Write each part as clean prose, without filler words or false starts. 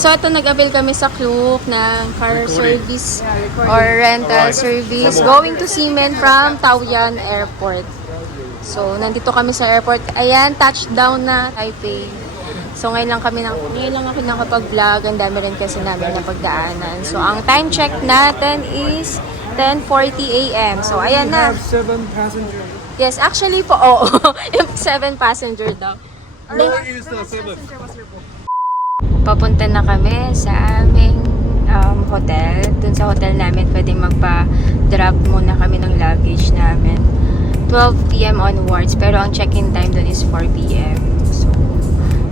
So, ito nag-avail kami sa Klook ng car service or rental service going to Ximen from Taoyuan Airport. So, nandito kami sa airport. Ayan, touchdown na Taipei. So, ngayon lang ako nakapag-vlog. Ang dami rin kasi namin napagdaanan. So, ang time check natin is 10:40 a.m. So, ayan na. We have 7 passengers. Yes, actually po, oo. 7 passenger daw. Where is the 7th? Papunta na kami sa aming hotel. Dun sa hotel namin, pwede magpa-drop muna kami ng luggage namin. 12 p.m. onwards, pero ang check-in time dun is 4 p.m. So,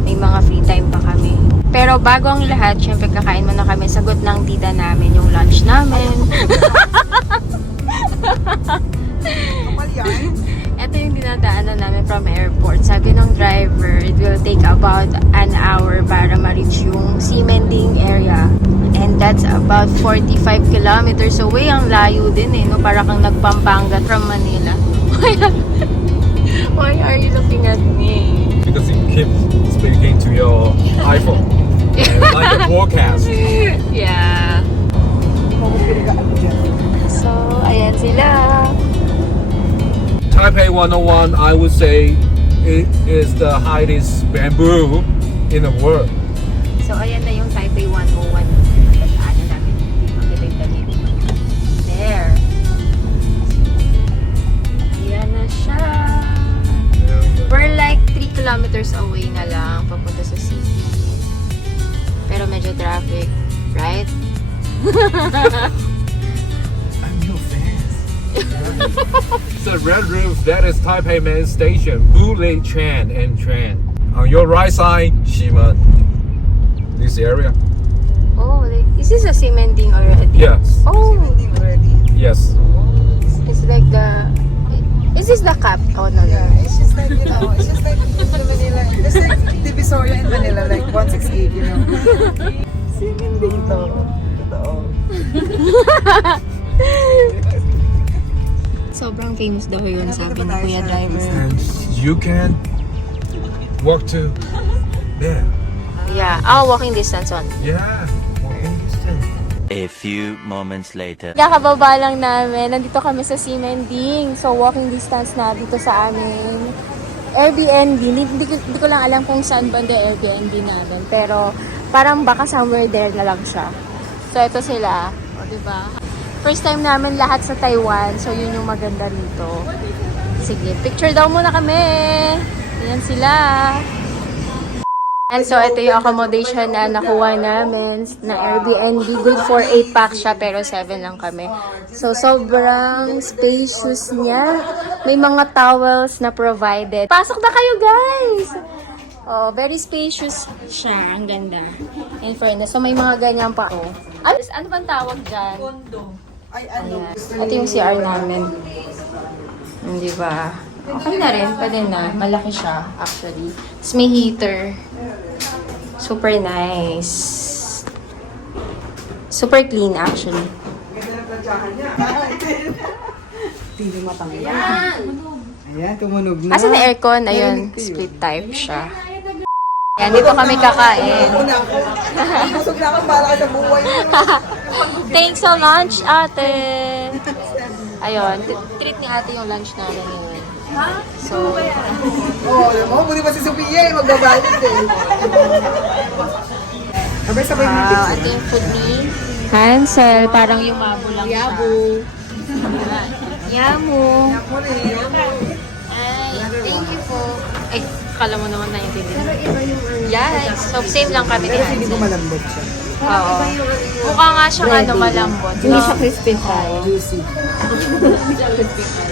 may mga free time pa kami. Pero bago ang lahat, syempre kakain muna kami. Sagot ng tita namin yung lunch namin. Ito yung dinadaanan namin from airport. Sabi ng driver, it will take about an hour para ma-reach yung Ximending area. And that's about 45 kilometers away. Ang layo din eh, no? Para kang nagpampanga from Manila. Why are you looking at me? Because you keep speaking to your iPhone. Like a broadcast. Yeah. So, ayan sila. Taipei 101, I would say, it is the highest bamboo in the world. So, ayan na yung Taipei 101. Ano namin? Hindi makita yung dali. There. Ayan na siya. We're like 3 kilometers away na lang papunta sa city. Pero medyo traffic, right? I'm your fan. The red roof, that is Taipei main station, Wulei Chan and Tran. On your right side, Ximen. This area? Oh, like, is this a Ximending already? Yes. Oh, Yes. it's like the... Is this the cap? Oh, no, no. It's just like, you know, it's just like the Manila. It's like Divisoria in Manila, like 168, you know. Singing dito. Totoo. Sobrang famous daw yun, sabi ni Kuya Driver. And you can walk to there. Yeah. Oh, walking distance on. Yeah. Walking distance. A few moments later. Kakababa lang namin. Nandito kami sa Ximending. So, walking distance na dito sa aming Airbnb. Hindi ko lang alam kung saan banda Airbnb namin. Pero, parang baka somewhere there na lang siya. So, ito sila. O, diba? First time namin lahat sa Taiwan. So, yun yung maganda rito. Sige, picture daw muna kami. Ayan sila. And so, ito yung accommodation na nakuha namin na Airbnb. Good for 8 packs siya, pero 7 lang kami. So, sobrang spacious niya. May mga towels na provided. Pasok na kayo, guys! Oh, very spacious siya. Ang ganda. In fairness. So, may mga ganyan pa. Oh. Ano bang tawag dyan? Condo. Ay, ano? Ayan. Ito yung CR namin. Hindi ba? Okay na rin. Pwede na. Malaki siya, actually. Tapos may heater. Super nice. Super clean, actually. Hindi matanggal. Ayan, tumunog na. Asa na aircon? Ayun, split type siya. Ayan, dito kami kakain. Una ako. Busog na ako para sa buhay. Thanks so much, ate. Ayun, treat ni ate yung lunch namin ngayon. So, Oo, alam mo, buti pa si Sophia eh, magbabalit eh. Sabay-sabay mo wow, ito yung food ni Hansel. Parang yung mabo lang siya. Yamu. Ay, thank you po. Ay, kala mo naman na yung yes. So, same lang kami ni Pero hindi ko Hansel. malambot siya. Oo. Mukha nga siyang ano, malambot. Hindi No? siya crispy pie. Juicy.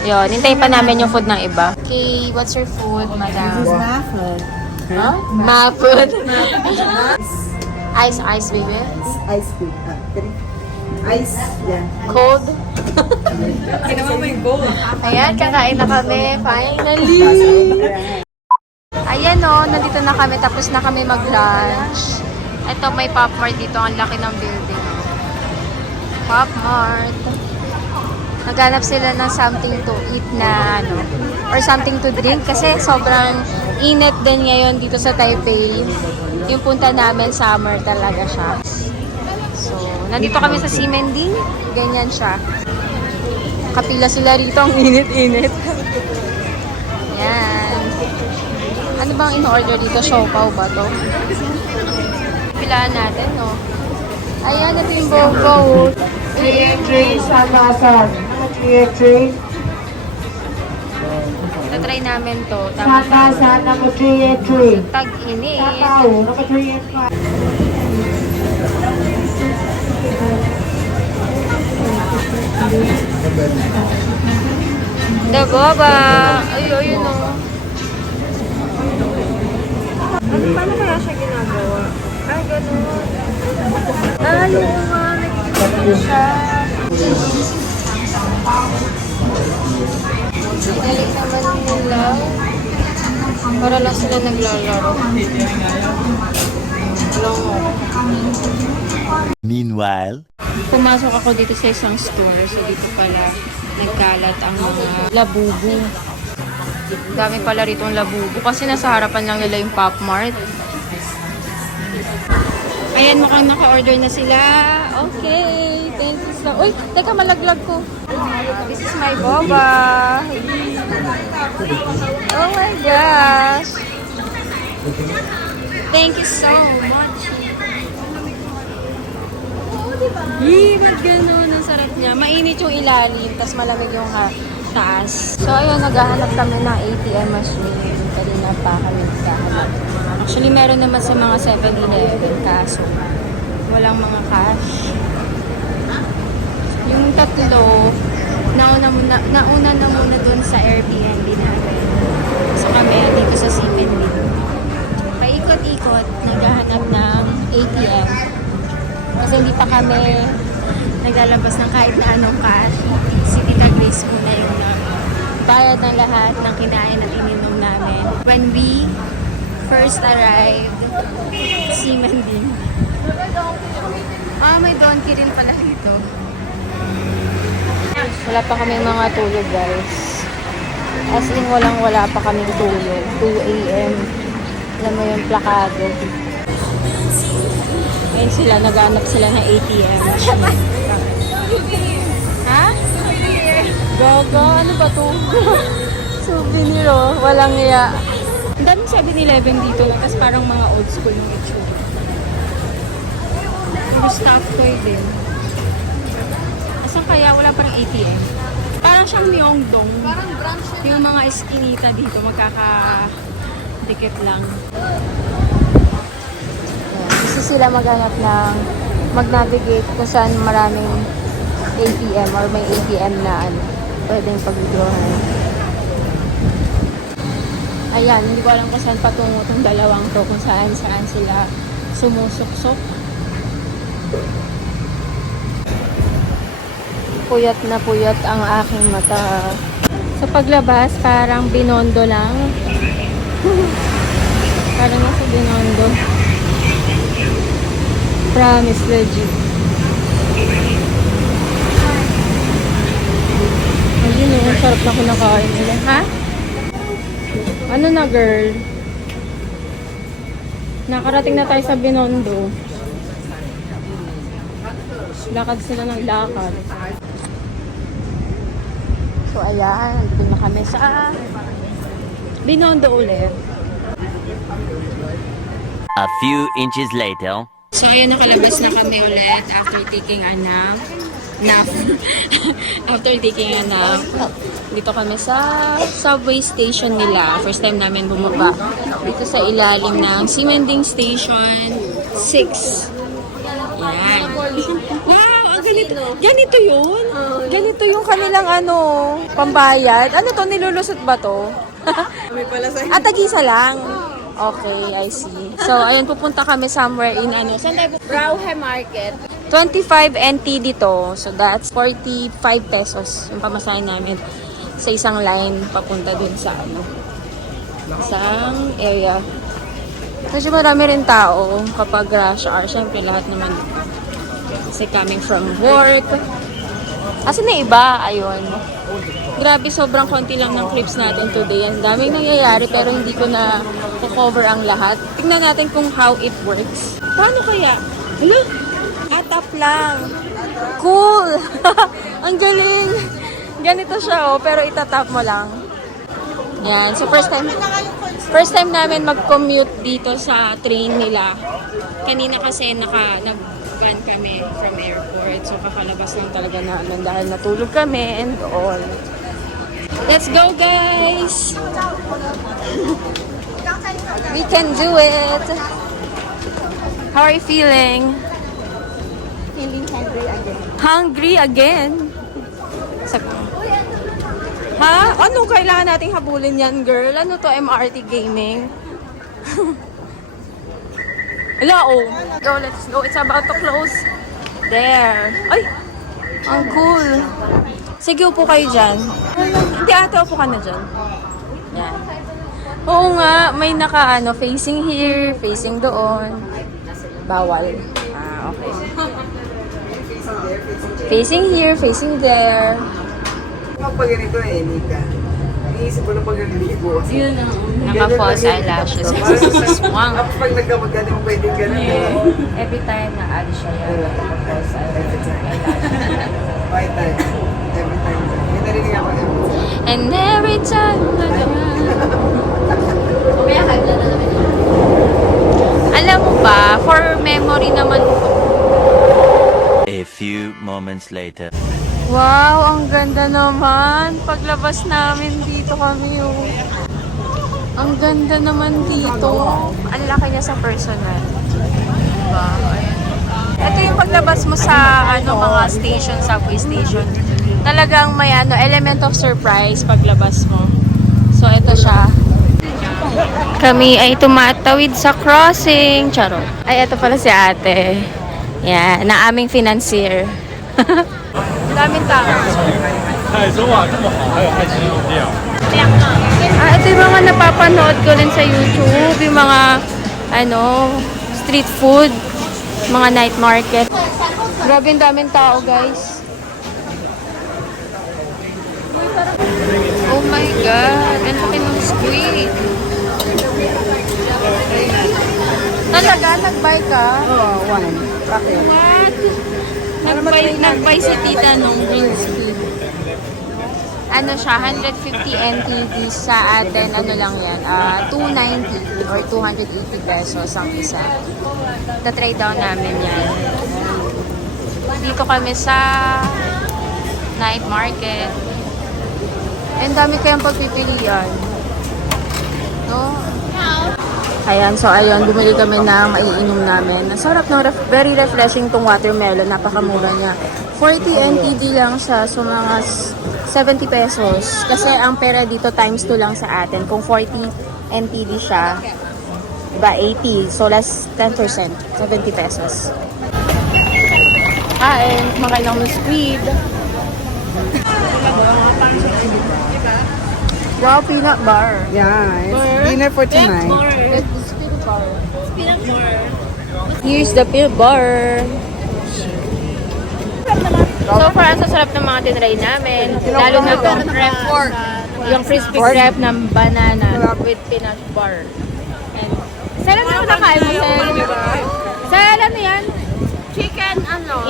Yun, hintayin pa namin yung food ng iba. Okay, what's your food, madam? Muffin. Huh? Ma food. Ice, baby. Ice cream. Ice. Yan. Cold. Ginawa mo yung gold. Ayan, kakain na kami. Finally! Ayan o, nandito na kami. Tapos na kami mag-lunch. Ito, may Pop Mart dito. Ang laki ng building. Pop Mart. Naghanap sila ng something to eat na ano, or something to drink kasi sobrang init din ngayon dito sa Taipei. Yung punta namin, summer talaga siya. So, nandito kami sa Ximending. Ganyan siya. Kapila sila rito, ang init-init. Yan. Ano bang in-order dito? Siopaw ba to? Pilaan natin, no? Ayan, ito yung bogo. 383, Sandasan. 383. Try namin to. Sandasan, number 383. Tag-init. Kakao, number 385. The boba. Ay, ayun o. Paano kaya siya ginagawa? Ay, ganun. Ay, oo nga. Nagkikita siya. Galing naman nila. Para lang sila naglalaro. Meanwhile, Pumasok ako dito sa isang store. So, dito pala nagkalat ang mga labubu. Dami pala rito ang labubu. Kasi nasa harapan lang nila yung Pop Mart. Ayan, mukhang naka-order na sila. Okay. Thank you so... Uy, teka, malaglag ko. This is my boba. Oh my gosh. Thank you so much. Yee, ba't gano'n? Ang sarap niya. Mainit yung ilalim, tas malamig yung taas. So, ayun, naghahanap kami ng ATM machine. Kanina pa kami naghahanap. Actually, meron naman sa mga 7-Eleven, kaso walang mga cash. Yung tatlo, nauna na muna dun sa Airbnb namin. So, kami dito sa Ximending. Paikot-ikot, naghahanap ng ATM. Kasi hindi pa kami naglalabas ng kahit na anong cash. Si Tita Grace muna yung bayad ng lahat ng kinain at ininom namin. When we first arrived, Ximending. May donkey rin pala dito. Wala pa kami mga tulog, guys. As in, wala pa kaming tulog. 2 a.m. Alam mo yung plakado. Ayun sila, naghanap sila ng ATM. Ha? Gaga, ano ba to? Souvenir, oh. Walang iya. Ang daming 7-Eleven dito, tapos parang mga old school yung itsura. Yung stop toy din. Asan kaya wala parang ATM? Parang siyang Myeongdong. Parang branch yung mga eskinita dito, magkakadikit lang. Gusto sila maghanap ng mag-navigate kung saan maraming ATM or may ATM na pwedeng pag-withdrawan. Ayan, hindi ko alam kung saan patungo itong dalawang to, kung saan sila sumusuksok. Puyat na puyat ang aking mata. Sa paglabas, parang Binondo lang. Parang nasa Binondo. Promise, legit. Ayun, ang sarap na kinakain nila. Ha? Ano na, girl? Nakarating na tayo sa Binondo. Lakad sila ng lakad. So, ayan. Nandito na kami sa Binondo ulit. a few inches later. So, ayun, nakalabas na kami ulit after taking a nap. After taking a nap, dito kami sa subway station nila. First time namin bumaba. Dito sa ilalim ng Ximending Station 6. Yan. Wow, ang ganito. Ganito yun? Ganito yung kanilang pambayad. Ano to? Nilulusot ba to? May pala sa Tag-isa lang. Okay, I see. So, ayun, pupunta kami somewhere in saan tayo? Brauhe Market. 25 NT dito. So, that's 45 pesos yung pamasahin namin sa isang line papunta dun sa isang area. Kasi marami rin tao kapag rush hour. Siyempre, lahat naman kasi coming from work. Asan na iba? Ayun. Grabe, sobrang konti lang ng clips natin today. Ang daming nangyayari pero hindi ko na cover ang lahat. Tingnan natin kung how it works. Paano kaya? Hala? Atap lang. Cool! Ang galing! Ganito siya oh, pero itatap mo lang. Yan. So first time namin mag-commute dito sa train nila. Kanina kasi nag-van kami from airport. So kakalabas lang talaga namin dahil natulog kami and all. Let's go guys! We can do it! How are you feeling? Feeling hungry again. Hungry again? Ha? Ano kailangan nating habulin yan, girl? Ano to, MRT gaming? Hello, oh. Go, let's go. It's about to close. There. Ay! Ang cool. Sige, upo kayo dyan. Hindi ate, upo ka na dyan. Yan. Oo nga, may facing here, facing doon. Bawal. Ah, okay. Facing here, facing there. Kapag ganito Nika. Iniisip ko na pag naliligo. Yun ang naka-false eyelashes. Swang. Pag nagkamaganda mo pwede ganun. Every time na add siya yan, naka-false eyelashes. Every time. May narinig ako every time. And every time na alam mo ba, for memory naman ko. A few moments later. Wow, ang ganda naman. Paglabas namin dito kami yung... Ang ganda naman dito. Ang laki niya sa personal. Diba? Ayan. Ito yung paglabas mo sa mga station, subway station. Talagang may element of surprise paglabas mo. So, ito siya. Kami ay tumatawid sa crossing. Charot. Ay, ito pala si ate. Yan, na aming financier. Daming tao. Ito yung mga napapanood ko rin sa YouTube. Yung mga, street food. Mga night market. Grabe yung daming tao, guys. Oh my God. Ang laki ng squid. Talaga? Nag-buy ka? Oo, one. Bakit? What? Nag-buy si tita nung green squid. Ano siya, 150 NTD sa atin, ano lang yan, 290 or 280 pesos ang isa. Ta-try down namin yan. Dito kami sa night market. And dami kayong pagpipilian. No? Ayan, so ayun, bumili kami na maiinom namin. Ang sarap ng very refreshing tong watermelon, napakamura niya. 40 NTD lang siya, so mga 70 pesos. Kasi ang pera dito times 2 lang sa atin. Kung 40 NTD siya, diba 80, so less 10%, 70 pesos. Kumakain lang ng squid. Wow, peanut bar. Yeah, it's dinner for tonight. It's peanut bar. Peanut bar. Here's the peanut bar. So far, ang sasarap ng mga tinry namin. Lalo na itong crepe pork. Yung crispy crepe ng banana with peanut bar. And, saan mo nakain mo, Sel? Sel, ano yan? Chicken,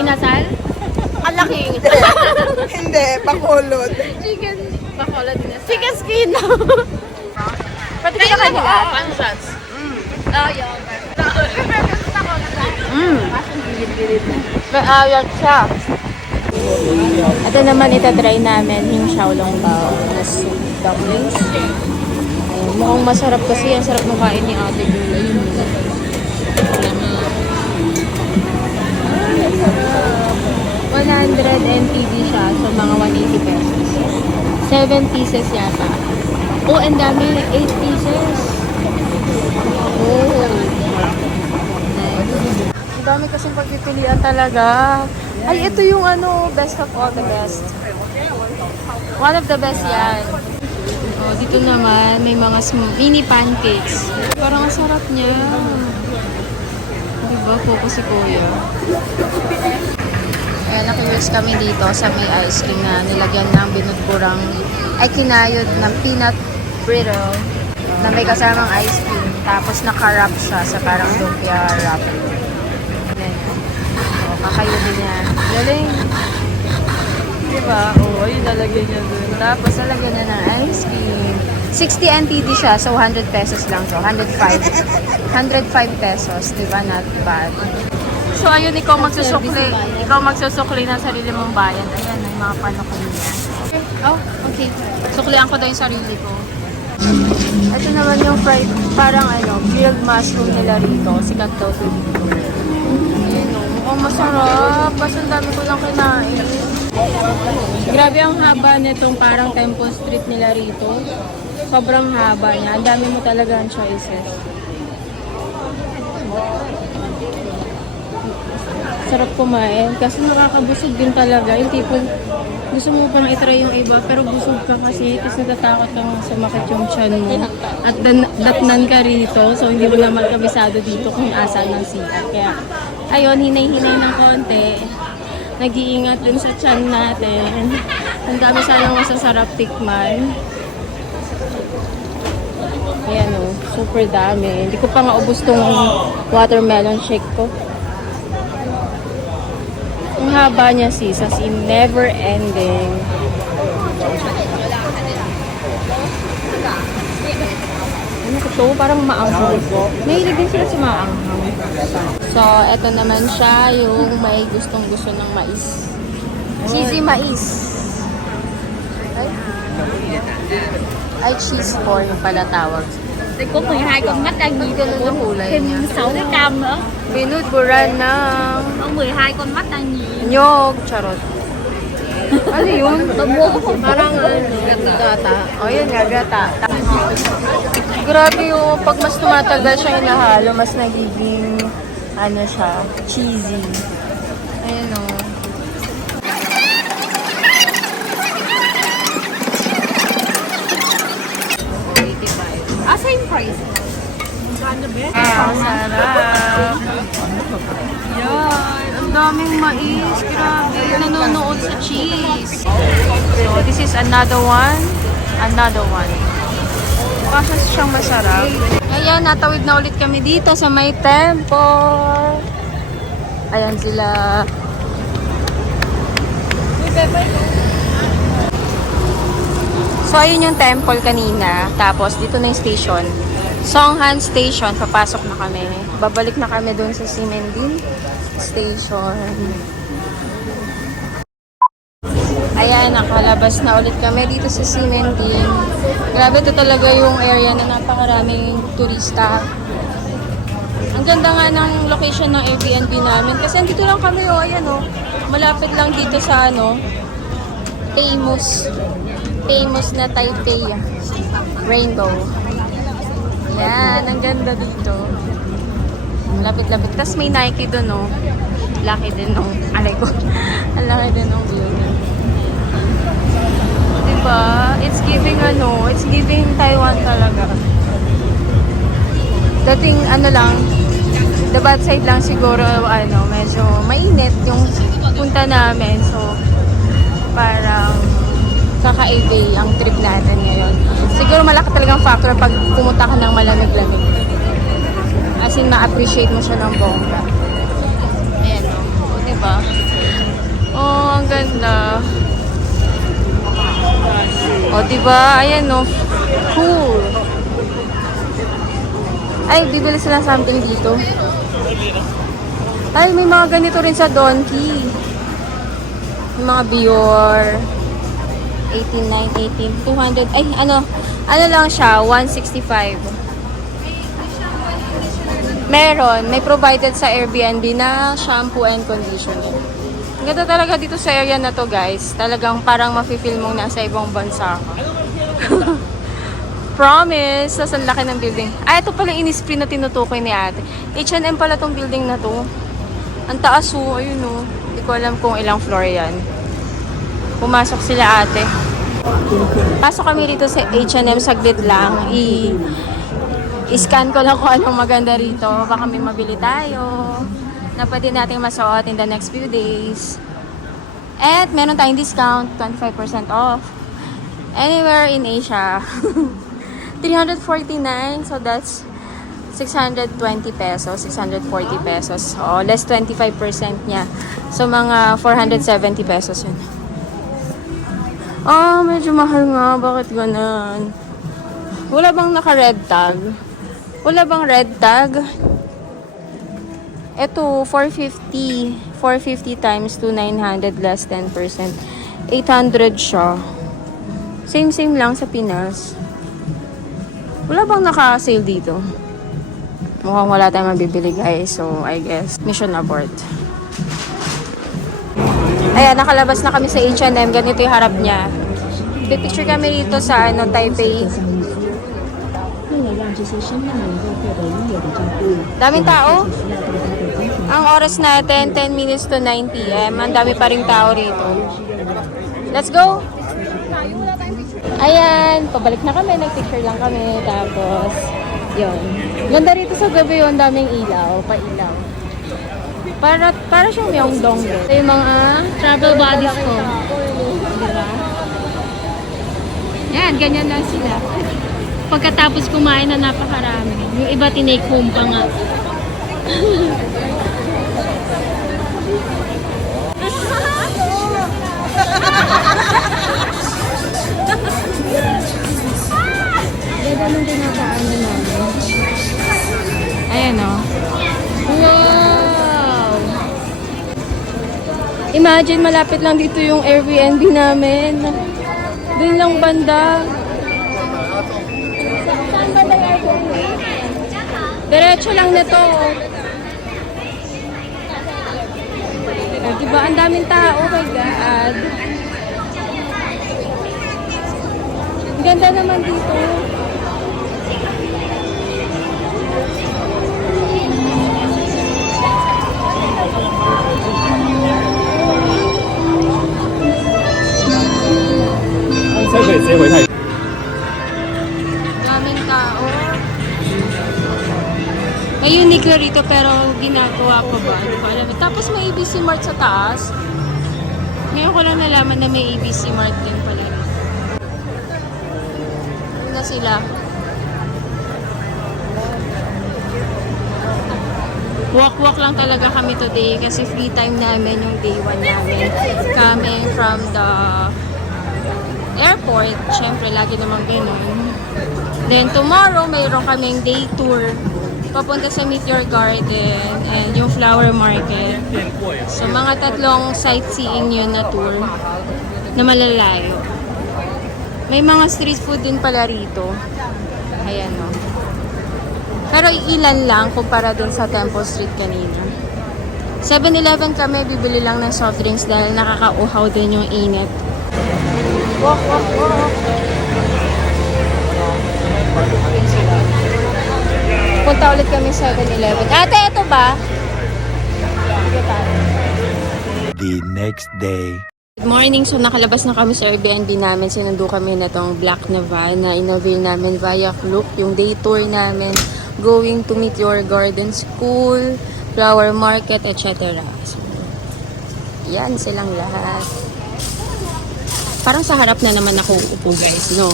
inasal? Ang laki. Hindi, pakulot. Chicken, bakulad din. Chicken skin. Pati ka kanila? Pansats. Oh, yun. May ayat siya. Ito naman itatry namin yung xiaolong bao. Plus dumplings. Ayun, mukhang masarap kasi. Ang sarap ng kain ni ate girl. Ayun. 100 NTD siya. So, mga 180 pesos. 7 pieces yata. Oh, and dami. 8 pieces. Oh. Ang dami kasing pagpipilian talaga. Ay, ito yung best of all the best. One of the best yan. Oh, dito naman, may mga mini pancakes. Parang ang sarap niya. Diba? Focus si Kuya. Kaya nakiwis kami dito sa may ice cream na nilagyan ng binudburang ay kinayod ng peanut brittle na may kasamang ice cream. Tapos naka-wrap siya sa parang lumpia wrap. Ganyan. O, kakayodin niya. Galing. Diba? Oo, yun nalagyan niya dun. Tapos nalagyan niya ng ice cream. 60 NTD siya, so 100 pesos lang to. 105 pesos, diba? Not bad. So, ayun, ikaw magsusukli. Ikaw magsusukli ng sarili mong bayan. Ayan, may mga panukuli niya. Oh, okay. Suklihan ko daw yung sarili ko. Ito naman yung fried, parang grilled mushroom nila rito. Sikat daw ito dito. Ayan o, mukhang masarap. Kasi ang dami ko lang kinain. Grabe ang haba nitong parang Temple Street nila rito. Sobrang haba niya. Ang dami mo talaga ang choices. Sarap kumain. Kasi nakakabusog din talaga. Yung tipong gusto mo parang itry yung iba pero busog ka kasi tapos natatakot kang sumakit yung tiyan mo. At datnan ka rito. So hindi mo naman kabisado dito kung asan ng sikat. Kaya ayun, hinay-hinay ng konti. Nag-iingat din sa tiyan natin. Ang dami sanang masasarap tikman. Ayan o, super dami. Hindi ko pa nga ubos tong watermelon shake ko. Ang haba niya sis, as in never ending. Ano ko to? Parang maanghang. Nahilig din sila sa maanghang. So, eto naman siya yung may gustong-gusto ng mais. Cheesy mais. Ay, cheese corn pala tawag. Thì có 12 con mắt đang nhìn Ganun yung kulay thêm niya. 6 cái cam nữa. Binudburan ng Có 12 con mắt đang nhìn. nyog. Charot. Ano yun? Tôi mua có không Parang gata. O yun nga, gata. Grabe yung pag mas tumatagal siya inahalo, mas nagiging siya, cheesy. Ayun o. same price. Ang sarap. Yan. Ang daming mais. Grabe. Nanonood sa cheese. So, this is another one. Another one. Kasi siyang masarap. Ayan, natawid na ulit kami dito sa may temple. Ayan sila. So, ayun yung temple kanina. Tapos, dito na yung station. Songhan Station. Papasok na kami. Babalik na kami dun sa Simending Station. Ayan, nakalabas na ulit kami dito sa Simending. Grabe, ito talaga yung area na napakaraming turista. Ang ganda nga ng location ng Airbnb namin. Kasi andito lang kami, ayan malapit lang dito sa famous na Taipei Rainbow. Yan, ang ganda dito. Lapit-lapit. Tapos may Nike doon, Laki din nung, alay ko. Ang laki din nung building. Diba? It's giving Taiwan talaga. Dating lang, the bad side lang siguro, medyo mainit yung punta namin. So, parang kaka-ABA ang trip natin ngayon. Siguro malaki talagang factor pag pumunta ka ng malamig-lamig. As in, ma-appreciate mo siya ng bongga. Ayan, diba? Ang ganda. Diba? Ayan, cool. Ay, bibili sila something dito. Ay, may mga ganito rin sa Donkey. May mga Bior. 18,918, 200. Ay, ano lang siya, 165. Meron, may provided sa Airbnb na shampoo and conditioner. Ganda talaga dito sa area na to, guys. Talagang parang mafe-feel mong nasa ibang bansa ka. Promise! Tapos ang laki ng building. Ito pala yung Innisfree na tinutukoy ni ate. H&M pala tong building na to. Ang taas ayun Hindi ko alam kung ilang floor yan. Pumasok sila ate. Pasok kami dito sa H&M saglit lang. I-scan ko lang kung anong maganda rito. Baka may mabili tayo. Na pwede natin masuot in the next few days. At meron tayong discount, 25% off. Anywhere in Asia. 349, so that's 620 pesos, 640 pesos. So, less 25% niya. So, mga 470 pesos yun. Oh, medyo mahal nga. Bakit ganun? Wala bang naka-red tag? Wala bang red tag? Ito, 450. 450 times 2, 900 less 10%. 800 siya. Same lang sa Pinas. Wala bang naka-sale dito? Mukhang wala tayong mabibili, guys. So, I guess, mission abort. Ayan, nakalabas na kami sa H&M. Ganito yung harap niya. Pipicture kami dito sa Taipei. Daming tao. Ang oras natin, 10 minutes to 9 p.m. Ang dami pa ring tao rito. Let's go! Ayan, pabalik na kami. Nag-picture lang kami. Tapos, yun. Ganda rito sa gabi yun. Daming ilaw. Pa-ilaw. Para siyang Myeongdong. Ito yung mga Travel buddies ko. diba? Yan, ganyan lang sila. Pagkatapos kumain na napakarami. Yung iba tinake home pa nga. Ganun din ang kaano namin. Ayan o. Wow! Imagine, malapit lang dito yung Airbnb namin. Doon lang banda. Saan banda yung Airbnb? Diretso lang na to. Diba? Ang daming tao. Oh my God. Ang ganda naman dito. Daming tao. May Uniqlo rito pero ginagawa pa ba? Hindi ko alam. Tapos may ABC Mart sa taas. Ngayon ko lang nalaman na may ABC Mart din pala. Una sila. Walk-walk lang talaga kami today kasi free time namin yung day 1 namin. Coming from the airport. Siyempre, lagi naman ganun. Then, tomorrow, mayroon kaming day tour. Papunta sa Meteor Garden and yung flower market. So, mga tatlong sightseeing yun na tour na malalayo. May mga street food din pala rito. Ayan, no. Pero ilan lang kumpara dun sa Temple Street kanina. 7-Eleven kami, bibili lang ng soft drinks dahil nakakauhaw din yung init. Walk, walk, walk. Punta ulit kami sa 7-Eleven. Ate, ito ba? The next day. Good morning. So, nakalabas na kami sa Airbnb namin. Sinundo kami na tong black na van na in-avail namin via Klook. Yung day tour namin going to Meteor Garden School, flower market, etc. So, yan silang lahat. Parang sa harap na naman ako upo, guys, no?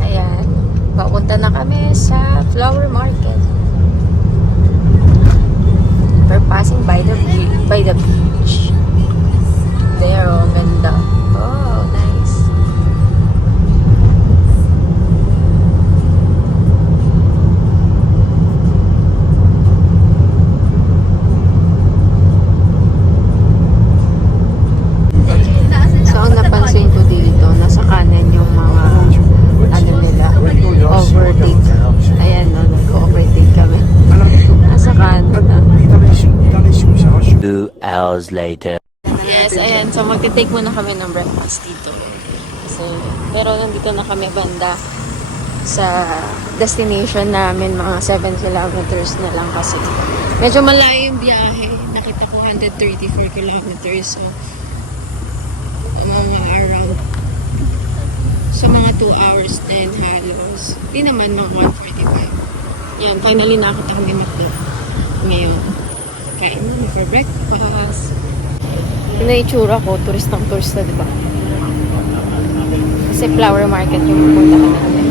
Ayan. Papunta na kami sa flower market. We're passing by the beach. There, oh, ganda. Oh, nice. So, ang napansin ko dito, nasa kanan yung mga ano nila, overtake. Ayan, no, nag-overtake kami. Nasa kanan na. 2 hours later. Yes, ayan. So, magti-take muna kami ng breakfast dito. Pero nandito na kami banda sa destination namin. Mga 7 kilometers na lang kasi. Medyo malayo yung biyahe. Nakita ko 134 kilometers. So, mga around sa mga 2 hours din halos. Di naman mga 145. Yan, finally nakita kami McDo ngayon. Kain na for breakfast. Yun na itsura ko, turistang turista, di ba? Kasi flower market yung pupunta ka namin.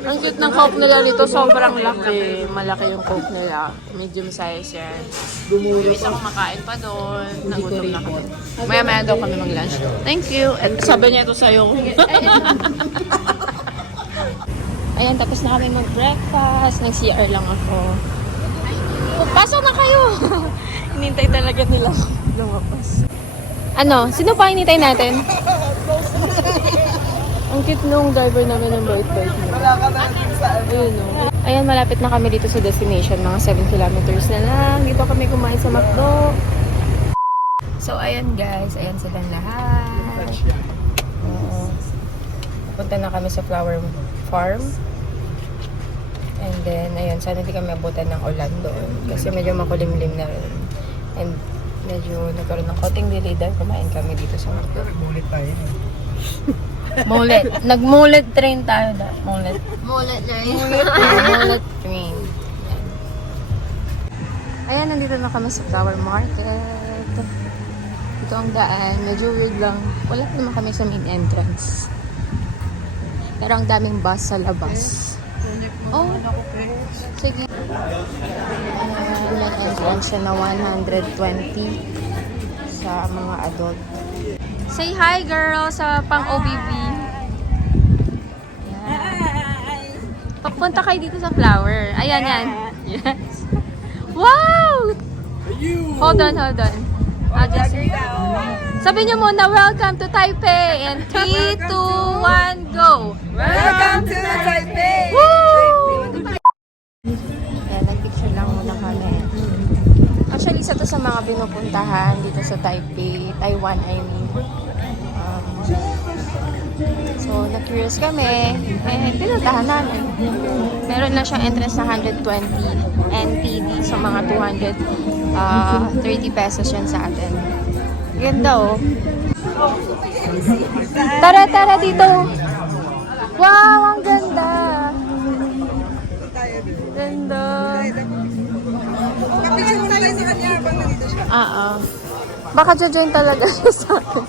Ang cute ng coke nila dito, sobrang laki. Malaki yung coke nila. Medium size yan. Yung isa kumakain pa doon. Nagutom na kami. Maya-maya daw kami mag-lunch. Thank you. At sabi niya ito sa'yo. Ayan, tapos na kami mag-breakfast. Nag-CR lang ako. Pasok na kayo! Hinintay talaga nila lumabas. Ano? Sino pa hinintay natin? Ang cute nung driver namin ng bait-bait niya. Wala ka na sa Ayun, no? Ayan, malapit na kami dito sa destination. Mga 7 kilometers na lang. Dito kami kumain sa McDo. So, ayan guys. Ayan silang lahat. Oo. Punta na kami sa flower farm. And then, ayun, sana hindi kami abutan ng ulan doon. Kasi medyo makulimlim na rin. And medyo nagkaroon ng konting delay dahil kumain kami dito sa McDo. Mulit tayo. Mulet. Nag-mulet train tayo da. Mulet. Mulet train. Mulet train. Ayan, nandito na kami sa flower market. Ito ang daan. Medyo weird lang. Wala naman kami sa main entrance. Pero ang daming bus sa labas. Oh, sige. May entrance siya na 120 sa mga adult. Say hi, girl, sa pang-OBB. Yan. Papunta kayo dito sa flower. Ayan, yan. Yes. Wow! Hold on. I'll just... Sabi niyo muna, welcome to Taipei. And 3, 2, 1, go! Welcome to Taipei! Woo! Ayan, nag-picture lang muna kami. Actually, isa to sa mga pinupuntahan dito sa Taipei. Taiwan, I mean. So, na-curious kami. Pinuntahan namin. Meron lang siyang entrance na 120 NTD. So, mga 230 pesos yan sa atin. Ganda, oh. Tara dito. Wow, ang ganda. Ganda. Kapicture tayo sa kanya habang nandito siya. Baka join talaga siya sa akin.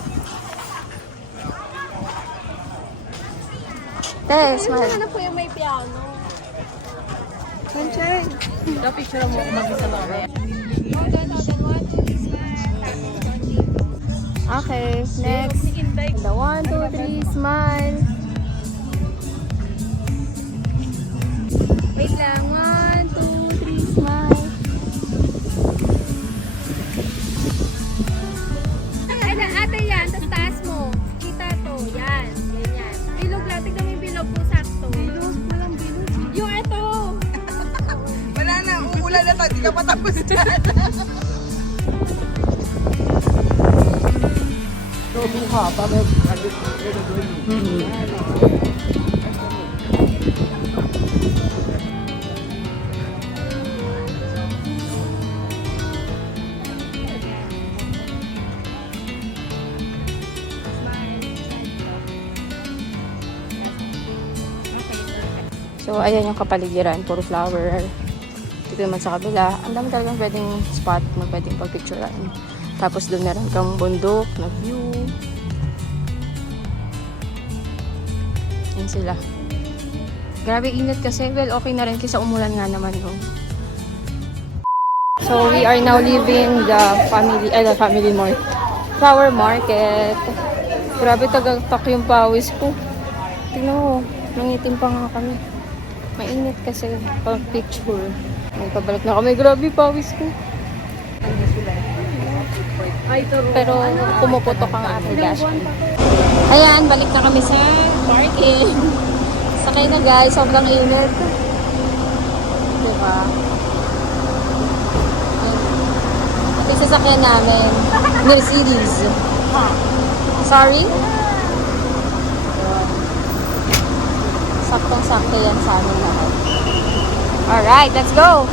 Smile. Ano po yung may piano? Sunshine! Picture mo ako mag-isa mamaya. Okay, next. The 1, 2, 3, smile. Wait lang. 1, 2, 3, smile. Ay, ate yan. Tapos taas mo. Kita to. Yan. Ganyan. Bilog lang. Tignan mo yung bilog po sakto. Bilog? Walang bilog. Yung ito. Wala na, uulan na tayo, di ka patapos dyan. So, ayan yung kapaligiran. Puro flower. Dito naman sa kabila. Ang dami talagang pwedeng spot na pwedeng pagpicturean. Tapos doon meron kang bundok na view. Yan sila. Grabe init kasi. Well, okay na rin kasi umulan nga naman no. So, we are now leaving the family mart. Flower market. Grabe tagatak yung pawis ko. Tingnan mo. Nangitim pa nga kami. Mainit kasi pag picture. May pabalik na kami. Grabe pawis ko. Pero pumuputok ang aking dashboard. Ayan, balik na kami sa parking. Sakay na guys, sobrang init. Diba? Ito yung sasakyan namin. Mercedes. Sorry? Saktong-sakto yan sa amin lahat. Alright, let's go!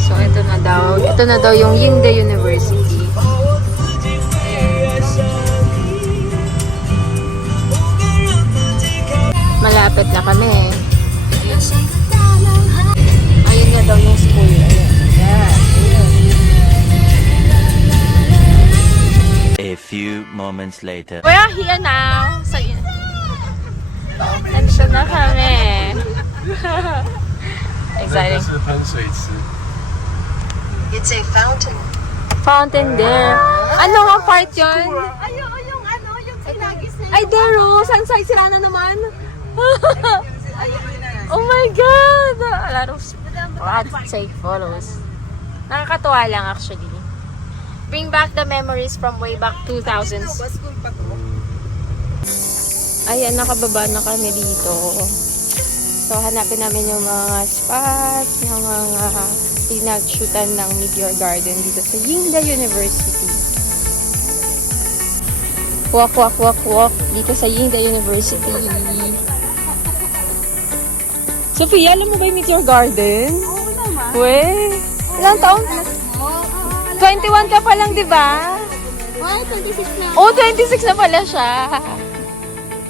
So, ito na daw. Ito na daw yung Yingde University. Malapit na kami. Ayun na daw yung school. Ayan. few moments later. We are here now. So, nandito na kami. Exciting. It's a fountain. Fountain there. Ano nga part yun? Yung sinagis na Ay, there oh. Sunside sila na naman. Oh my God! A lot of take photos. Nakakatuwa lang actually. Bring back the memories from way back 2000s. School pa to. Ayan, nakababa na kami dito. So, hanapin namin yung mga spots, yung mga pinag-shootan ng Meteor Garden dito sa Yingda University. Walk, walk, walk, walk dito sa Yingda University. Sophia, alam mo ba yung Meteor Garden? Oo naman. Weh, ilang taon? 21 ka pa lang, di ba? 26 na. Oh, 26 na pala siya.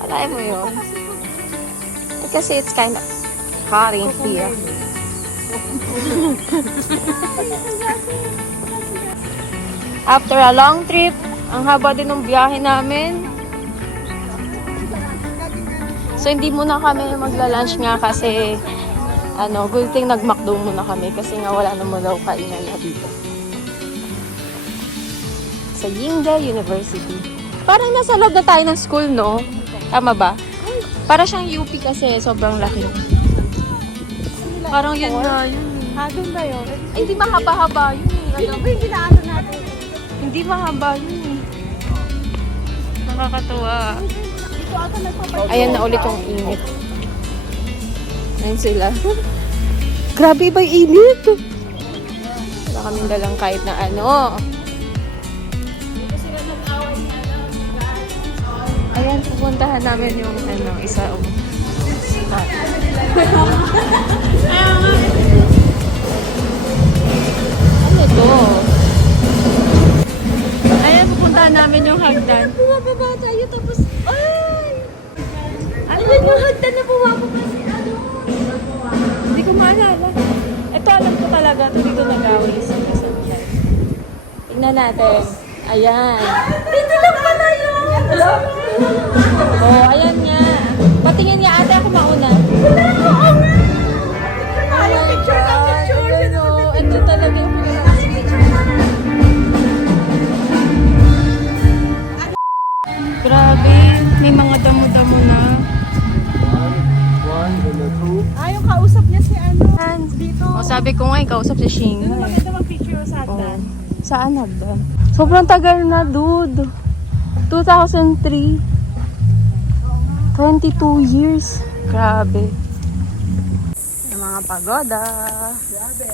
Alay mo yun. Kasi it's kind of hot in here. After a long trip, ang haba din ng biyahe namin. So, hindi muna kami magla-lunch nga kasi good thing nag-McDo muna kami kasi nga wala naman daw kainan na dito. Sa Yingda University. Parang nasa loob na tayo ng school, no? Tama ba? Para siyang UP kasi sobrang laki. Parang yun na yun. Doon ba yun? Ay, hindi mahaba-haba yun eh. Ano ba yung dinaano natin? Hindi mahaba yun eh. Nakakatuwa. Dito ata nagpapalito. Ayan na ulit yung init. Ayan sila. Grabe ba yung init? Wala kaming dalang kahit na ano. Ayan, pupuntahan namin yung isa. Ano to? Ayan, pupuntahan namin yung hagdan. Bumababa tayo tapos, ay! Ano yung hagdan na bumababa si ano? Hindi ko maalala. Ito alam ko talaga. Ito dito nag-away sa sunshine. Tingnan natin. Ayan. Dito lang pala yun! Oh, ayan nga. Patingin niya ate ako mauna. Wala ko, oo nga! Tayo, picture na picture! Ayan o. Ito talaga yung Grabe. May mga damo-damo na. Yung kausap niya si ano? Dito. O, sabi ko nga, kausap si Shing. Maganda mag-picture sa Oh. hagdan. Saan hagdan? Sobrang tagal na, dude. 2003. 22 years. Grabe. Yung mga pagoda. Grabe.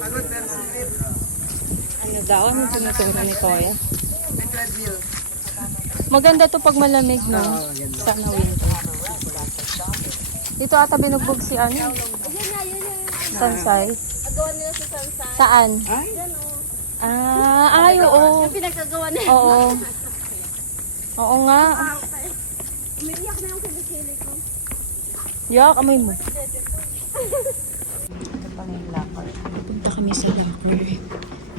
Pagod pero sulit. Ano daw? Ano tinuturo ni Toya? May treadmill. Maganda to pag malamig, no? Sana winter. Dito ata binugbog si ano? Ayun na, yun. Sansay. Agawan nila sa Sansan. Saan? Ay, oo. Yung pinagkagawa nila. Oo. Oo nga. Umiiyak na yung kilikili ko. Yak, amoy mo. Ito pang yung locker. Punta kami sa locker.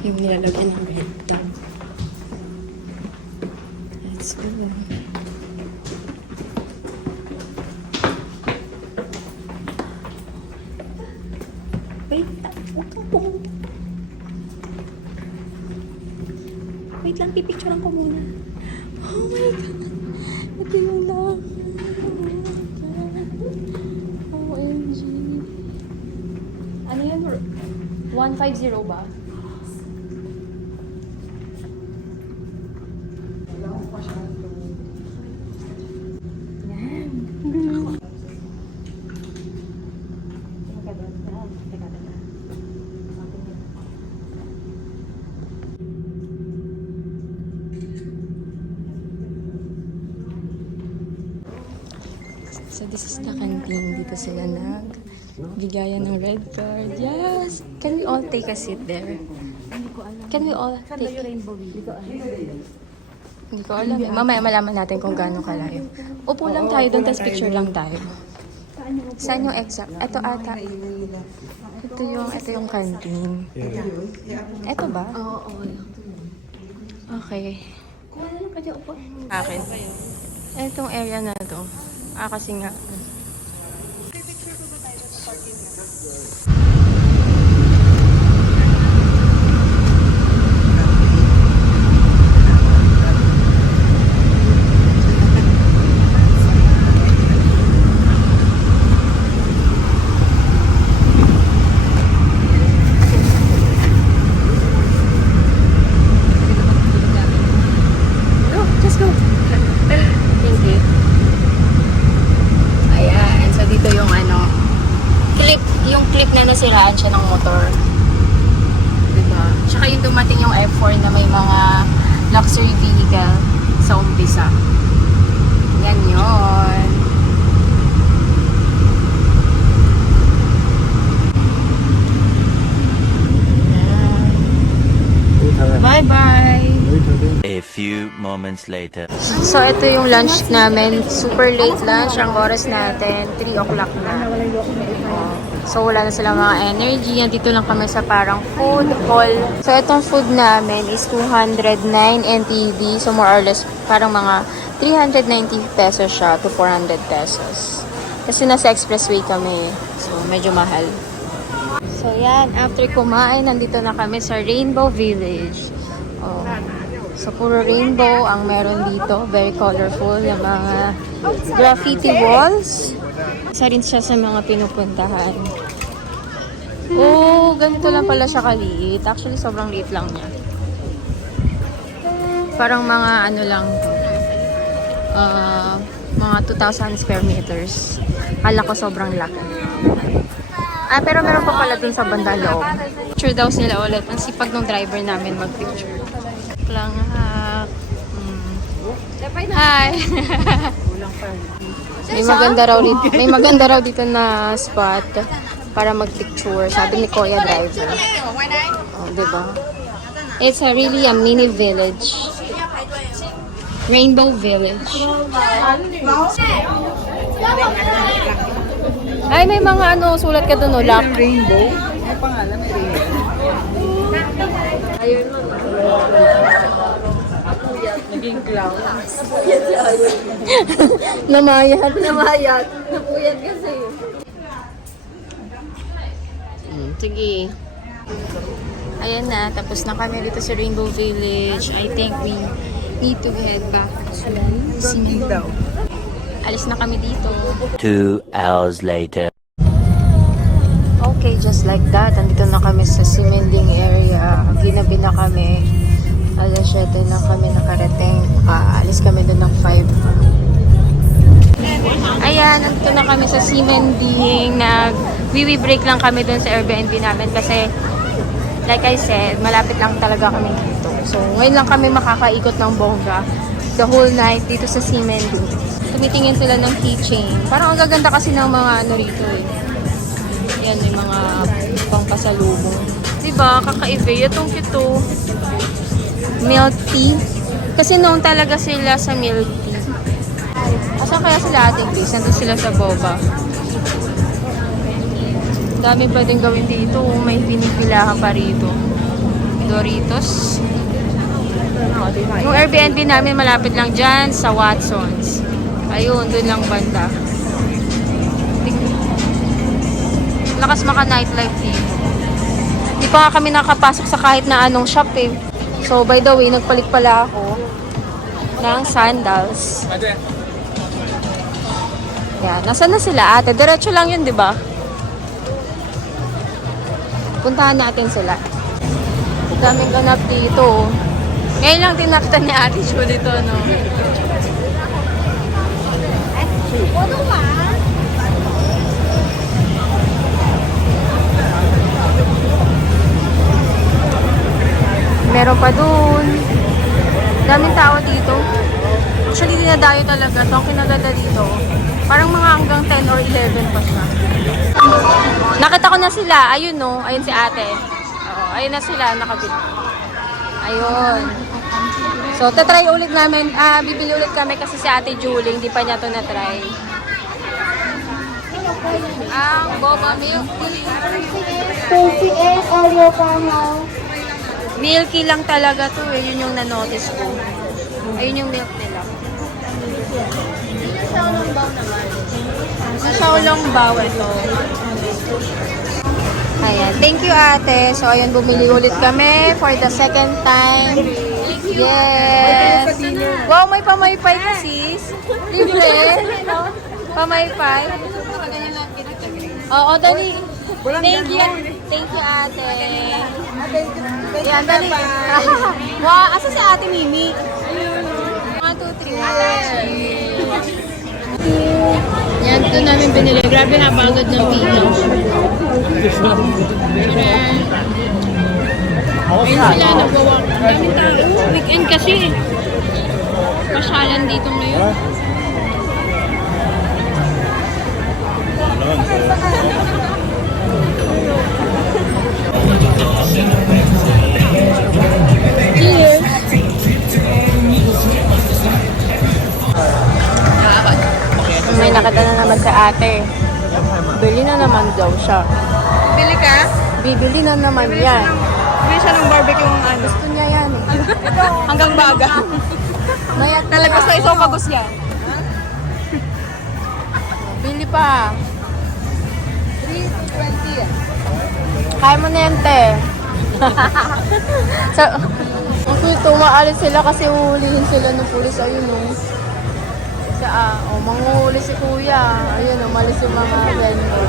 Yung nilalagyan ng headband. Let's go. Wait, huwag kang pumunta. Wait lang, pipicturean ko muna. Oh my God. Ito yung locker. OMG. Ano yun? 150 ba? So this is the canteen. Dito sila nagbigayan ng red card. Yes! Can we all take a seat there? Can we all take... Hindi ko alam. Mamaya malaman natin kung gaano kalayo. Upo lang tayo doon, tapos picture lang tayo. Saan yung exact? Ito ata. Ito yung canteen. Ito ba? Oo. Okay. Akin. Itong area na to. Kasi nga. Nasiraan siya ng motor. Diba? Tsaka yung dumating yung F4 na may mga luxury vehicle sa umpisa. Yan yun. Bye-bye! A few moments later. So, ito yung lunch namin. Super late lunch. Ang oras natin, 3 o'clock na. So, wala na silang mga energy. Nandito lang kami sa parang food hall. So, itong food namin is 209 NTV. So, more or less, parang mga 390 pesos siya to 400 pesos. Kasi nasa expressway kami. So, medyo mahal. So, yan. After kumain, nandito na kami sa Rainbow Village. Oh. So, puro rainbow ang meron dito. Very colorful. Yung mga graffiti walls. Isa rin siya sa mga pinupuntahan. Oh, ganito lang pala siya kaliit. Actually, sobrang liit lang niya. Parang mga ano lang. Mga 2,000 square meters. Kala ko sobrang laki. Pero meron pa pala dun sa banda loob. Picture daw sila ulit. Ang sipag ng driver namin mag-picture. Lang ha. Hi. May maganda raw dito na spot para mag-picture. Sabi ni Kuya driver. Oh, diba? It's really a mini village. Rainbow Village. Ay, may mga sulat ka doon, lock. Rainbow? May pangalan, may rainbow. Ayun mo. Naging clown. Namayat. Napuyat kasi. Sige. Ayan na, tapos na kami dito sa Rainbow Village. I think we need to head back to Don't daw. Alis na kami dito. 2 hours later. Okay, just like that. Andito na kami sa Simending area. Ginabi na kami. Alas 7 na kami nakarating. Alis kami doon ng 5. Ayan, andito na kami sa Simending. Nag-wiwi break lang kami doon sa Airbnb namin kasi like I said, malapit lang talaga kami dito. So, ngayon lang kami makakaikot ng bongga the whole night dito sa Simending. Tumitingin sila ng keychain. Parang ang gaganda kasi ng mga rito eh. Yan yung mga pangpasalubong. Diba? Kakaiba. Itong cute. Milk tea. Kasi noon talaga sila sa milk tea. Asan kaya sila Ate Grace? Nandun sila sa boba. Dami pwedeng gawin dito. May pinipilahan pa rito. Doritos. Yung Airbnb namin malapit lang dyan sa Watsons. Ayun, dun lang banda. Lakas maka nightlife dito. Di pa nga kami nakapasok sa kahit na anong shop eh. So by the way, nagpalit pala ako ng sandals. Yan, nasaan na sila ate? Diretso lang yun, di ba? Puntahan natin sila. Daming ganap dito. Ngayon lang tinakta ni Ate Chu dito, no? Meron pa dun. Daming tao dito. Actually, dinadayo talaga. Ito ang kinaganda dito. Parang mga hanggang 10 or 11 pa siya. Nakita ko na sila. Ayun, no? Ayun si ate. Oo, ayun na sila. Nakabit. Ayun. So, tatry ulit namin. Bibili ulit kami kasi si Ate Julie, hindi pa niya ito na-try. Ang boba milk tea. KCS Oreo Farmhouse. Milky lang talaga to eh. Yun yung na-notice ko. Ayun yung milk nila. Yung Xiaolong Bao naman. Yung Xiaolong Bao ito. Ayan. Thank you, ate. So, ayan, bumili ulit kami for the second time. Yes! Wow, may pamaypay ka, sis. Libre. Pamaypay. Oo, dali. Thank you. Thank you, ate. Ayan, dali. Wow, asa si ate Mimi? 1, 2, 3. Yan, ito namin binili. Grabe na bagod ng pila. Ayun sila, nagwawak. Ang daming tao. Weekend kasi. Pasyalan dito ngayon. Cheers! May nakita na naman sa ate. Bili na naman daw siya. Bili ka? Bibili na naman yan. Bili siya ng barbecue ng ano. Gusto niya yan eh. Hanggang baga. Mayat Talagos na isang pagos yan. Bili pa. 320 yan. Kaya mo na yan, te. So, tumaalis sila kasi uhulihin sila ng pulis. Ayun o. Manguhuli si kuya. Ayun, umalis yung mga vendor.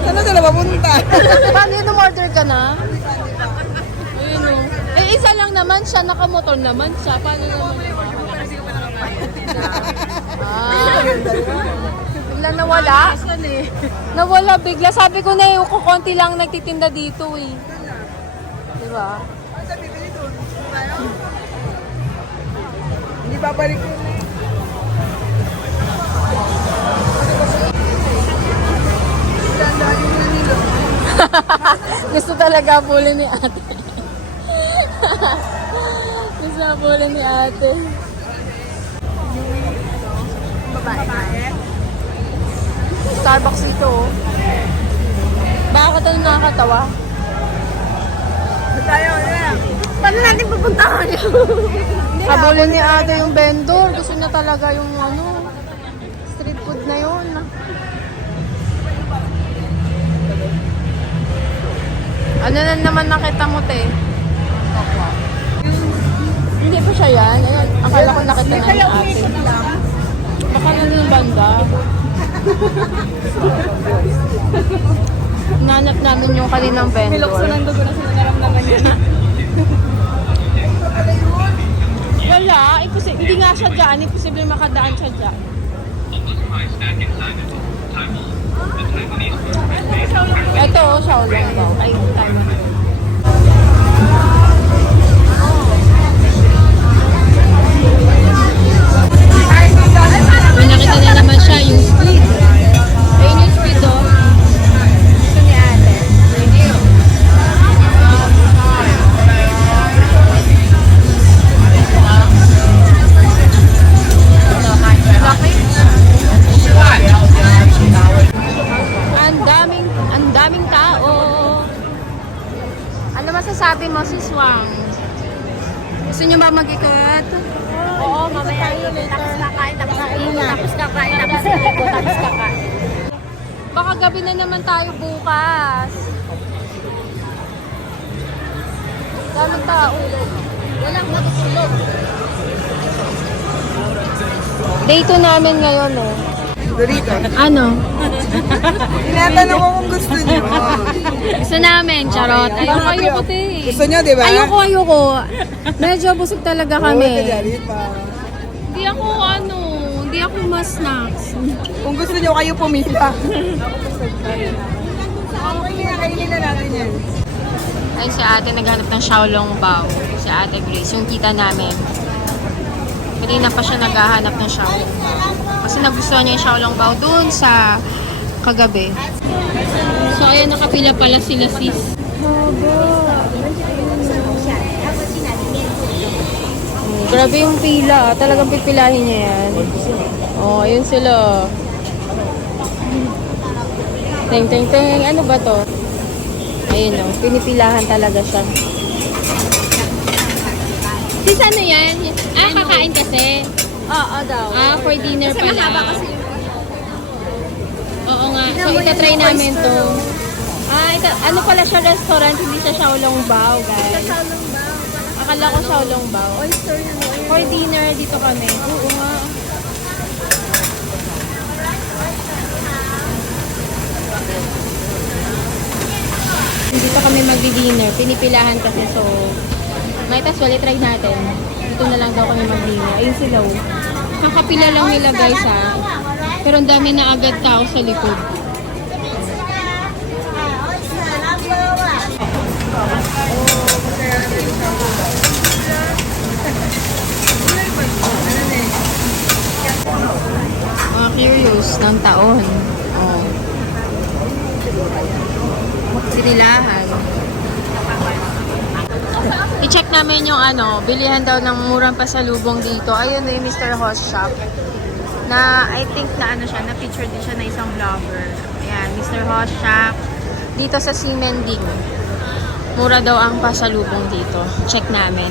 Saan na sila papunta? Paano yun, umorder ka na? Ayun o. Eh, isa lang naman siya. Nakamotor naman siya. Paano naman? Bigla nawala. Nawala bigla. Sabi ko na yung kukunti lang nagtitinda dito eh. Diba? Hindi babalik ko. Gusto talaga pulin ni ate. Gusto pulin ni ate. Babae. Starbucks ito. Oh. Bakit ano nakakatawa? Tayo na. Paano natin pupuntahan yun? Habulin ni ate yung vendor. Gusto niya talaga yung street food na yun. Ano na naman nakita mo, te? Hindi pa siya yan. Ayun, akala ko nakita na ni ate. Baka na yung banda. Nanap namin yung kaninang vendor. Milokso ng dugo na sila naramdaman yan. Wala. Hindi nga siya dyan. Imposible makadaan siya dyan. Ito, Xiaolong Bao. Ay, tama. May nakita na naman siya yung squid. Ayun yung squid, oh. Gusto ni ate. Ang daming tao. Ano masasabi mo, Sis Wang? Gusto niyo ba mag-ikot? Oo, mamaya later. Tapos kakain, tapos kakain. Baka gabi na naman tayo bukas. Daming tao. Walang matutulog. Day 2 namin ngayon, oh. Dorito. Ano? Tinatanong ko kung gusto niyo. Gusto namin, charot. Ayoko, te. Gusto niyo, di ba? Ayoko. Medyo busog talaga kami. Hindi ako mas snacks. Kung gusto niyo, kayo pumila. Kainin na natin yan. Ay, si ate naghanap ng Xiaolong Bao. Si ate Grace, yung kita namin. Kanina pa siya naghahanap ng Xiaolong Bao. Kasi nagustuhan niya yung Xiaolong Bao dun sa kagabi. So, ayan, nakapila pala sila, sis. Grabe yung pila. Talagang pipilahin niya yan. Oh, ayun sila. Ting. Ano ba to? Ayun o, pinipilahan talaga siya. Sis, ano yan? Kakain kasi. Oo daw. For dinner Kasi pala. mahaba kasi Oo nga. So, itatry namin to. ano pala siya restaurant, hindi siya Xiaolongbao, guys. Xiaolongbao. Akala ko Xiaolongbao. Oyster yan. For dinner, dito kami. Oo nga. Dito kami magdi-dinner. Pinipilahan kasi, so might as well try natin. Dito na lang daw kami mag-dinner. Ayun sila, oh. Kakapila lang nila, guys, ha. Pero ang dami na agad tao sa likod. Mga curious ng taon. Oh. Sinilahan. I-check namin yung bilihan daw ng murang pasalubong dito. Ayun na yung Mr. Host Shop. Na I think na siya, na feature din siya na isang vlogger. Ayan, Mr. Host Shop. Dito sa Simending. Mura daw ang pasalubong dito. Check namin.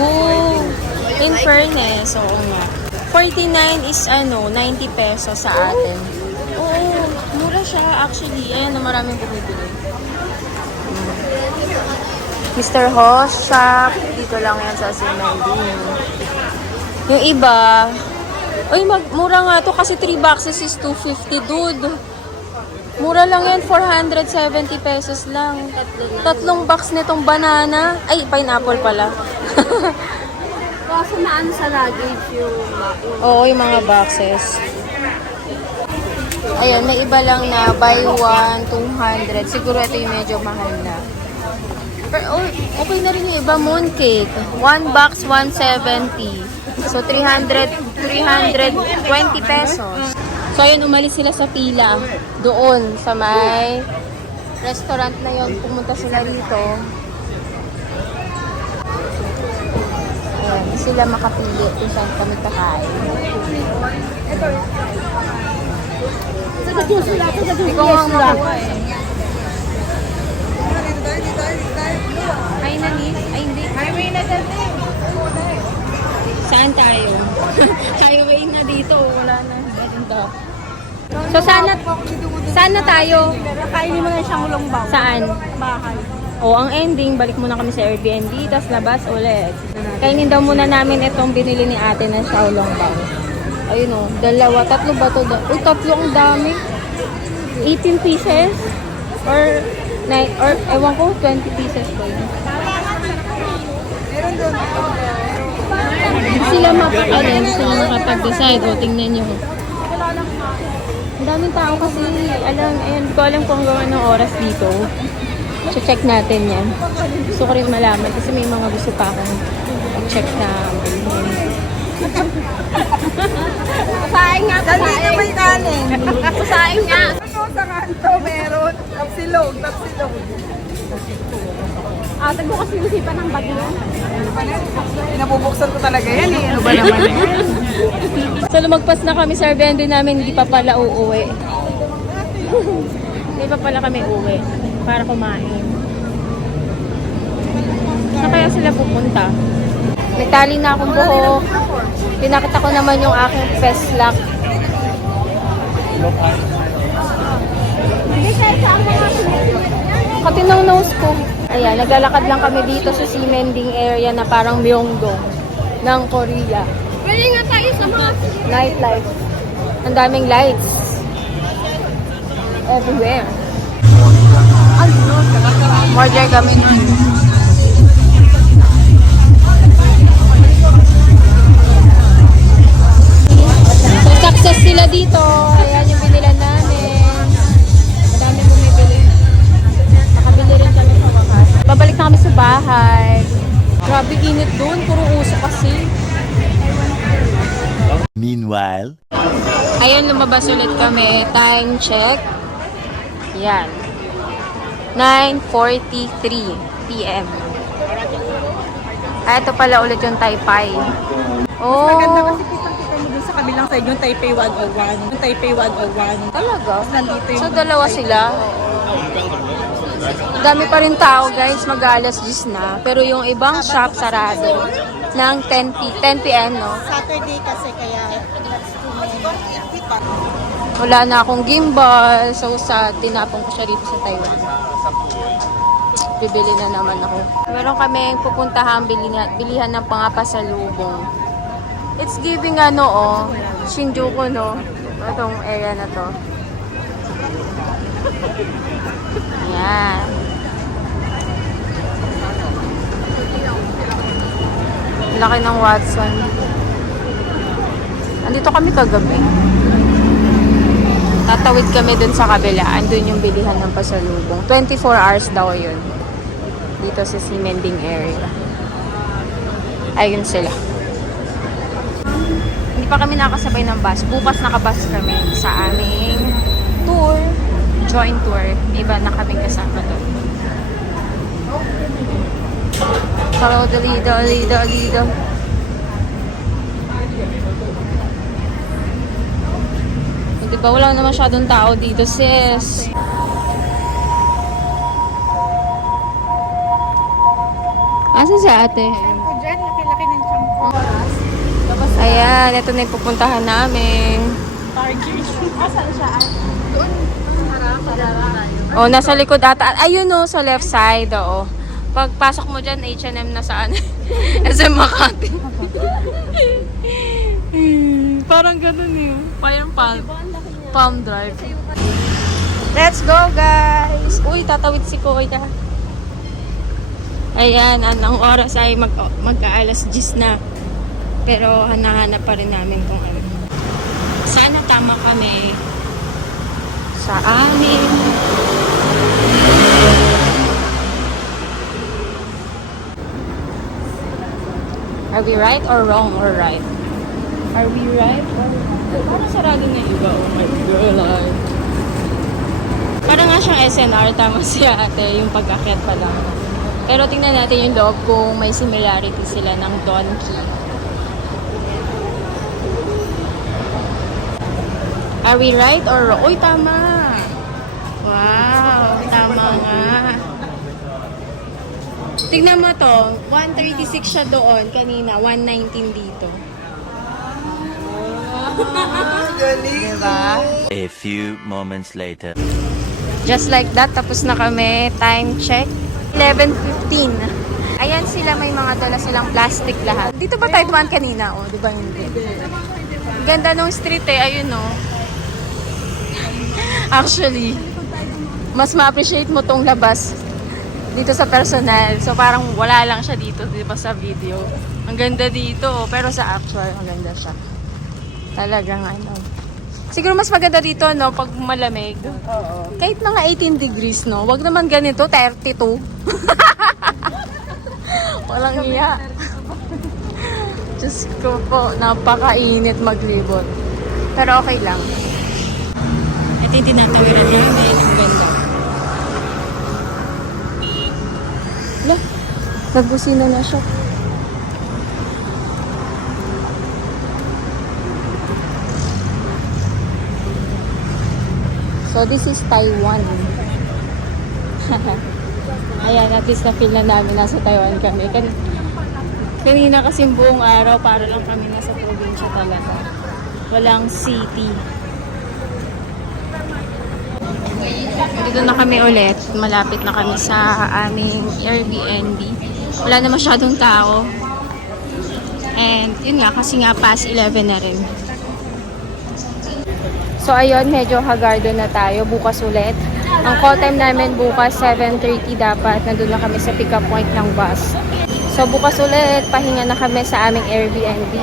Oo, in fairness, oo nga. 49 is 90 pesos sa atin. Oo, mura siya actually. Ayan na maraming bumibili. Mr. Host Shop. Dito lang yan sa Simending. Yung iba, mura nga to kasi 3 boxes is 250, dude. Mura lang yan, 470 pesos lang. 3 box nitong banana. Ay, pineapple pala. Kaso naano sa luggage yung... Oo, yung mga boxes. Ayan, may iba lang na buy 1, 200. Siguro ito yung medyo mahal na. Pero okay na rin yung iba, mooncake. 1 box, 170. So, 320 pesos. So, ayun, umalis sila sa pila. Doon, sa may restaurant na yon. Pumunta sila rito. Ayan, sila makapili kung saan kami kakain. Hindi ko nga makuha eh. Ay, nanis? Ay, hindi. Highway na dati. Saan tayo? Highway na dito. Wala na. So, sana tayo? Kainin mo na siyang ulongbao. Saan? Bahay. Ang ending, balik muna kami sa Airbnb, tapos labas ulit. Kainin daw muna namin itong binili ni ate na Xiaolongbao. Ayun o, 2, 3 ba ito? Uy, 3 ang dami. 18 pieces? Or ewan ko, 20 pieces ba yun? Sila makapag-decide. O, tingnan nyo. Ang daming tao kasi, hindi ko alam kung hanggang anong oras dito. So, check natin yan. Gusto ko rin malaman kasi may mga gusto pa akong check na Kusain nga, Dito may kanin. Kusain nga. Sa kanto meron. Tapsilog. Tagbo kasi isipan ng bagyo. Pinabubuksan ko talaga yan eh. Ano ba naman eh? So, lumagpas na kami sa Airbnb namin, hindi pa pala uuwi. Hindi pa pala kami uuwi para kumain. Saan kaya sila pupunta? Nagtali na akong buhok. Pinakita ko naman yung aking feslak. Katinong nose ko. Ayan, naglalakad lang kami dito sa Simending area na parang Myeongdong ng Korea. Pwede nga tayo sa mga... Nightlife. Ang daming lights. Everywhere. Order kami nun. So, success sila dito. Ayan yung binilan namin. Madami bumibili. Nakabili rin kami sa wakas. Babalik na kami sa bahay. Grabe init doon. Puro uso kasi. Meanwhile, Ayun, lumabas ulit kami. Time check. Yan. 9:43 p.m. Ito pala ulit yung Taipei. Oh. sa kabilang side yung Taipei 101. Yung Taipei 101. Talaga? Nandito yung... So, dalawa sila? Ang dami pa rin tao, guys. Mag-alas 10 na. Pero yung ibang shop sarado ng 10 p.m., no? Saturday kasi kaya that's too many. Wala na akong gimbal. So, tinapong ko siya rito sa Taiwan. Bibili na naman ako. Meron kaming pupuntahan bilihan ng pangapasalubong. It's giving Shinjuku, no? Itong area na to. Ayan. Laki ng Watson. Andito kami kagabi. Tatawid kami dun sa kabila. Andun yung bilihan ng pasalubong. 24 hours daw yun. Dito sa Ximending area. Ayun sila. Hindi pa kami nakasabay ng bus. Bukas nakabus kami sa aming tour. Joint tour. Iba na kaming kasama doon. Hello, dali. Di ba wala na masyadong tao dito, sis? Asan si ate? Shampoo dyan, laki-laki ng shampoo. Ayan, ito na yung pupuntahan namin. Asan siya? Doon. Oh, nasa likod ata. Ayun oh, sa left side, oo. Pagpasok mo dyan, H&M na saan? SM Makati. Parang ganun yun. Parang Palm Drive. Let's go, guys! Uy, tatawid si Kuya. Ayan, anong oras ay magka-alas 10 na. Pero hanahanap pa rin namin kung ano. Sana tama kami sa amin. Are we right or wrong or right? Are we right or wrong? Parang sarado na yung iba. Oh my God. Parang nga siyang SNR. Tama siya ate. Yung pag-akyat pa lang. Pero tingnan natin yung loob kung may similarity sila ng Donkey. Are we right or wrong? Uy, tama! Wow! Tama nga. Tingnan mo to. 136 siya doon kanina. 119 dito. Diba? A few moments later. Just like that, tapos na kami. Time check. 11:15. Ayan sila, may mga dala silang plastic lahat. Dito ba tayo dumaan kanina? O, di ba hindi? Ganda nung street eh. Ayun o. Actually, mas ma-appreciate mo tong labas dito sa personal. So, parang wala lang siya dito, di ba, sa video. Ang ganda dito. Pero sa actual, ang ganda siya. Talagang ano. Siguro mas maganda dito, no, pag malamig. Oo. Kahit mga 18 degrees, no? Wag naman ganito, 32. Walang iya. Diyos ko po, napakainit maglibot. Pero okay lang. Ito yung tinatawiran namin. Ang ganda. Lah, nagbusina na siya. So, this is Taiwan. Ayan, at least na-feel na namin nasa Taiwan kami. Kanina kasi buong araw, para lang kami nasa probinsya talaga. Walang city. Dito na kami ulit. Malapit na kami sa aming Airbnb. Wala na masyadong tao. And yun nga, kasi nga past 11 na rin. So ayun, medyo hagardo na tayo. Bukas ulit. Ang call time namin bukas 7:30 dapat. Nandun na kami sa pick-up point ng bus. So bukas ulit, pahinga na kami sa aming Airbnb.